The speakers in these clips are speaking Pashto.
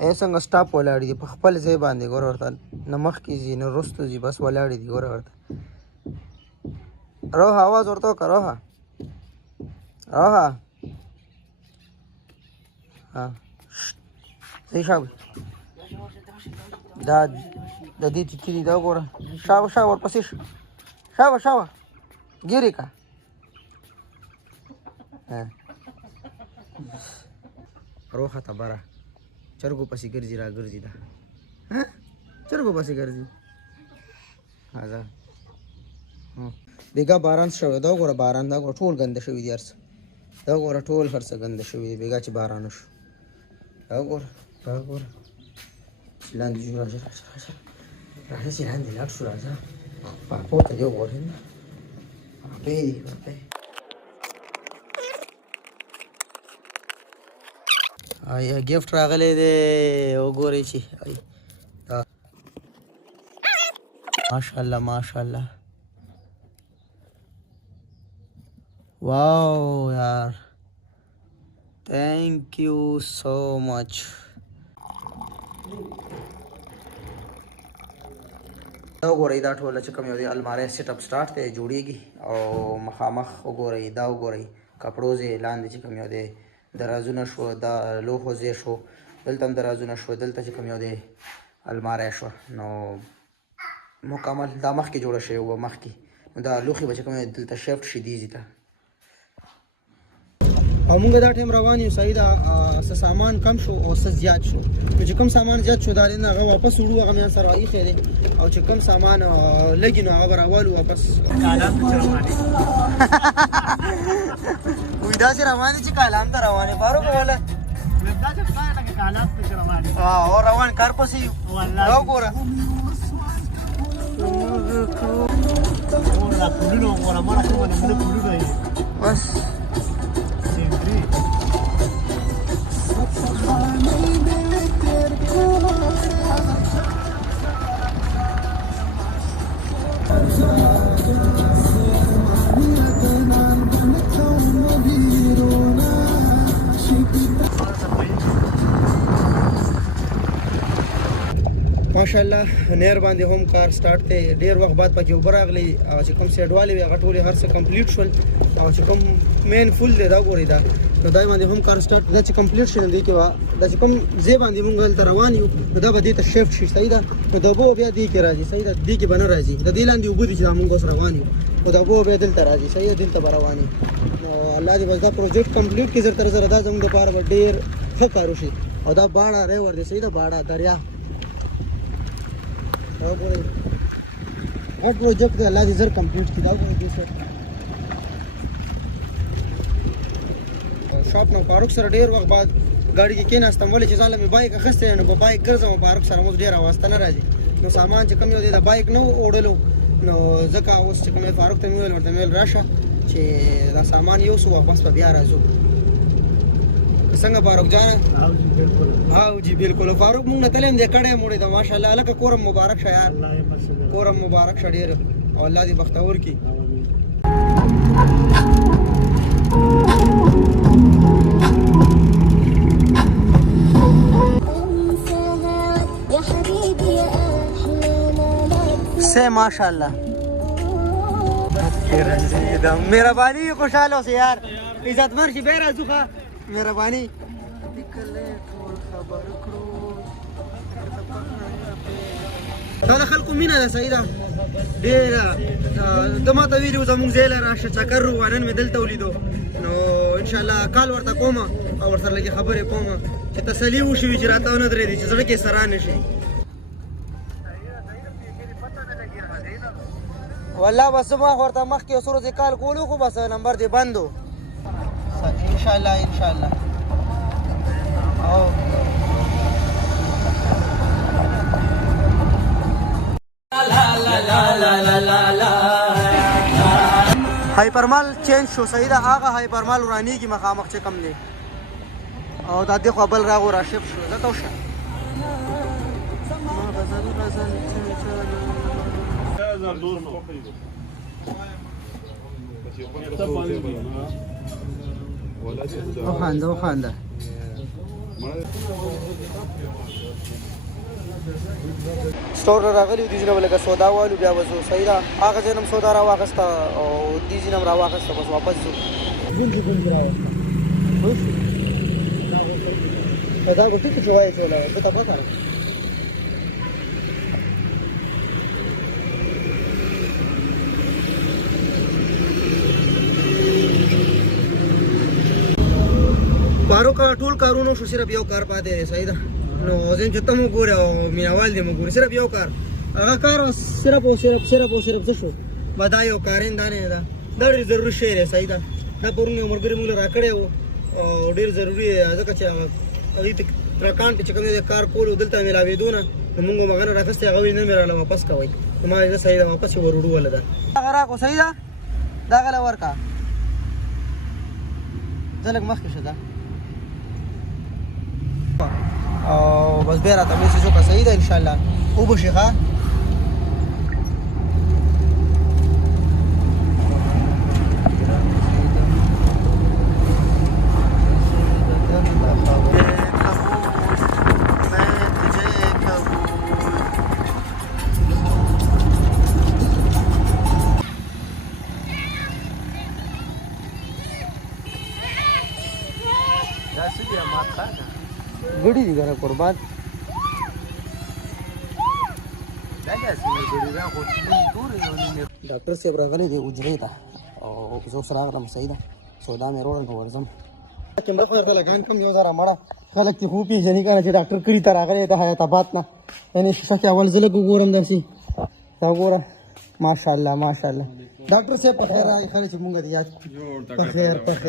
څنګه سټاپ ولاړ دي په خپل ځای باندې ګوره ورته نه مخکې ځي نه وروستو ځي بس ولاړ دي ګوره ورته روحه آواز ورته وکړه روحه صحیح شابه دا د دې تیتي دي دا وګوره شابه ورپسې شابه ګیرې که روحه ته بره چرګو پسې ګرځي را ګرځي دا چرګو پسې ګرځي بیګا باران شوی دا وګوره باران دا وګوره ټول ګنده شوي دي هر څه دا وګوره ټول هر څه ګنده شوي دي بیګا چې باران شو دا وګوره لاندې ځو راځه چې لاندې لاړ شو راځه پورته دې وګورې نه پاپې دي پاپې آیا ګفټ راغلی دی وګورئ چې ماشاءالله واو یار thank you so much دا وګورئ دا ټوله چې کوم یو دی الماری سیټ اپ سټارټ دی جوړیږي او مخامخ وګورئ دا وګورئ کپړو ځای لاندې چې کوم یو دی درازونه شو دا لوښو ځای شو دلته هم درازونه شو دلته چې کوم یو دی الماری شوه نو مکمل دا مخکې جوړه شوې وه مخکې نو دا لوښي به چې کوم دلته شفټ شي دیزي ته او مونږ دا ټایم روان یو صحیح ده څه سامان کم شو او څه زیات شو نو چې کوم سامان زیات شو دا نه هغه واپس وړو هغه مې سره ایښی دی او چې کوم سامان لږي نو هغه به راوالو واپس وایي داسې روان دي چې کالام ته روان یې فاروق وله او روان کار پسې یو دا وګوره بس ماشاءالله نیر باندې هم کار سٹارټ دی ډیر وخت بعد پکې اوبه راغلی چې کوم سیډ والې وي هغه ټولې هر څه کمپلیټ شول او چې کوم مین فول دی دا ګورئ دا نو دا باندې هم کار سٹارټ دا چې کمپلیټ شي دی کې دا چې کوم ځای باندې مونږ هلته روان یو نو دا به دې ته شفټ شي صحیح ده نو د اوبو بیا دې کې راځي صحیح ده دې کې به نه راځي د دې لاندې اوبه دي چې دا مونږ اوس روان یو نو د اوبو بیا دلته راځي صحیح ده دلته به روان یو نو الله دې بس دا پروجیکټ کمپلیټ کړي زر تر زره دا زموږ دپاره به ډېر ښه کار وشي او دا باړه ریور دی صحیح ده باړه دریا هر پروجیکټ دی الله دې زر کمپلیټ کړي دا وګورئ دې سر شاپ نو فاروق سره ډېر وخت بعد ګاډي کې کېناستم ولې چې ځاله مې بایک اخیستی نو په بایک ګرځم فاروق سره موږ ډېره واسطه نه راځي نو سامان چې کوم یو دی د بایک نه وړلو نو ځکه اوس چې کوم فاروق ته مې وویل ورته مې ویل راشه چې دا سامان یوسو واپس به بیا راځو څنګه فاروق جان هاو جی بالکل فاروق مونږ نه تلیم دې کړی موړی د ماشاءالله هلکه کورم مبارک شه یار کورم مبارک شه ډېر او الله دې بختور کړي سے ماشاءاللہ مهربانی خوشحال اوسه یار عزت مند شي بیا راځو ښه مهرباني دا د خلکو مینه ده صحیح ده ډېره ده ما ته ویلي و زموږ ځای له راشه چکر و نن مې دلته ولیدو نو انشاءالله کال ورته کوم او ورسره لږې خبرې کوم چې تسلي وشي چې راته ونه درېدي چې زړه کې سره نه شي والله بس ما ورته مخکې یو څو ورځې کال کولو خو بس نمبر دې بند و انشاءالله او هایپرمال چینج شو صحیح ده هغه هایپرمال ورانیږي مخامخ چې کم دی او دا دې خوا بل راغو راشف شو دا تو شه وخانده سټور راغلی دي نه ولګه سودا والو بیا وځو صحیح ده هغه ځنم سودا را واغسته او دي ځنم را واغسته بس واپس ځو ګونځ راوسته خوش دا ګټي چې وایي ټوله په تا پتا بارو کا ټول کارونو شو صرف یو کار پاتې دی صحیح ده نو ځین چې تم وګوره او مینوال دې وګوره صرف یو کار هغه کار صرف څه شو دا یو کارندانه ده دا ډېر ضروري شی دی صحیح ده دا پرون یو ملګري موږ راکړی وو او ډېر ضروري دی ځکه چې هغه ترکان چې کوم دی کار کولو دلته میلاوېدو نه نو موږ مغه نه راخستې هغه ویل نه مې راله واپس کوئ نو ما ویل صحیح ده واپس یې وروړو وله ده هغه راکړو صحیح ده دا غله ورکړه زه لږ مخکې شه ده او بس بیا راته میسیج وکړه صحیح ده انشاءالله وبشي ښه गड़ी दी घर कुर्बान डॉक्टर से रागले दे उजरे था और जो सराग रम सही था सौदा में रोड को वर्जम कैमरा को रखा लगान कम यो जरा मड़ा खलक की खूबी जनी का ने डॉक्टर करी तरह रागले था है बात ना यानी शीशा के अव्वल जिले को गोरम दसी तागोरा माशाल्लाह माशाल्लाह डॉक्टर से पखेर आई खाली चमुंगा दिया पखेर वक्त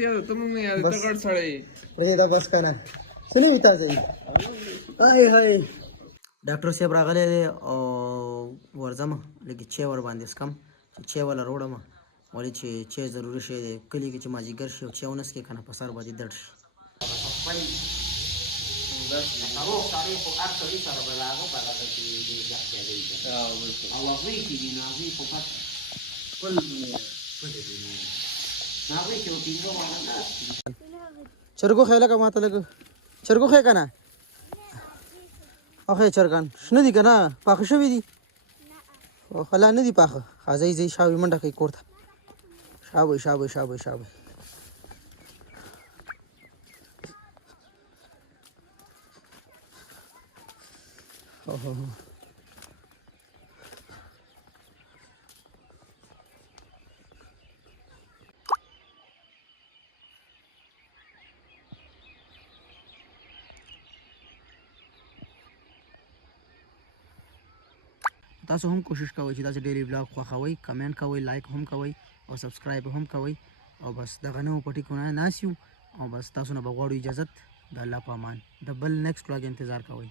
यार तुम यार तगड़ सड़े रेदा बस का ना सुनी बिता जाई हाय हाय डॉक्टर साहब रागले او ورځم لکه چې ور باندې سکم چې ولا روړم ولې چې ضروري شی دی کلی کې چې ماجیګر شي او چې ونس کې کنه په سر باندې درد شي هغه ساري په اړه سړي سره بلاغه بلاغه کې دي ځکه دی او وی کې دی نازي په پات کل ناوي کې وتیږي وانه چرګو خیله کا ماته لګ چرګو خې کنه اخه چرګان شنه دي کنه پاخه شوی دي او خلا نه دي پاخه خازي زي شاوي منډه کوي کوړه شابه تاسو هم کوشش کوئ چې تاسو ډېری بلاګ خوښوئ کمنټ کوئ لایک هم کوئ او سبسکرایب هم کوئ او بس دغه نو پټی کو نه ناسیو او بس تاسو نه بغواړو اجازه د الله په امان د بل نیکسټ بلاګ انتظار کوئ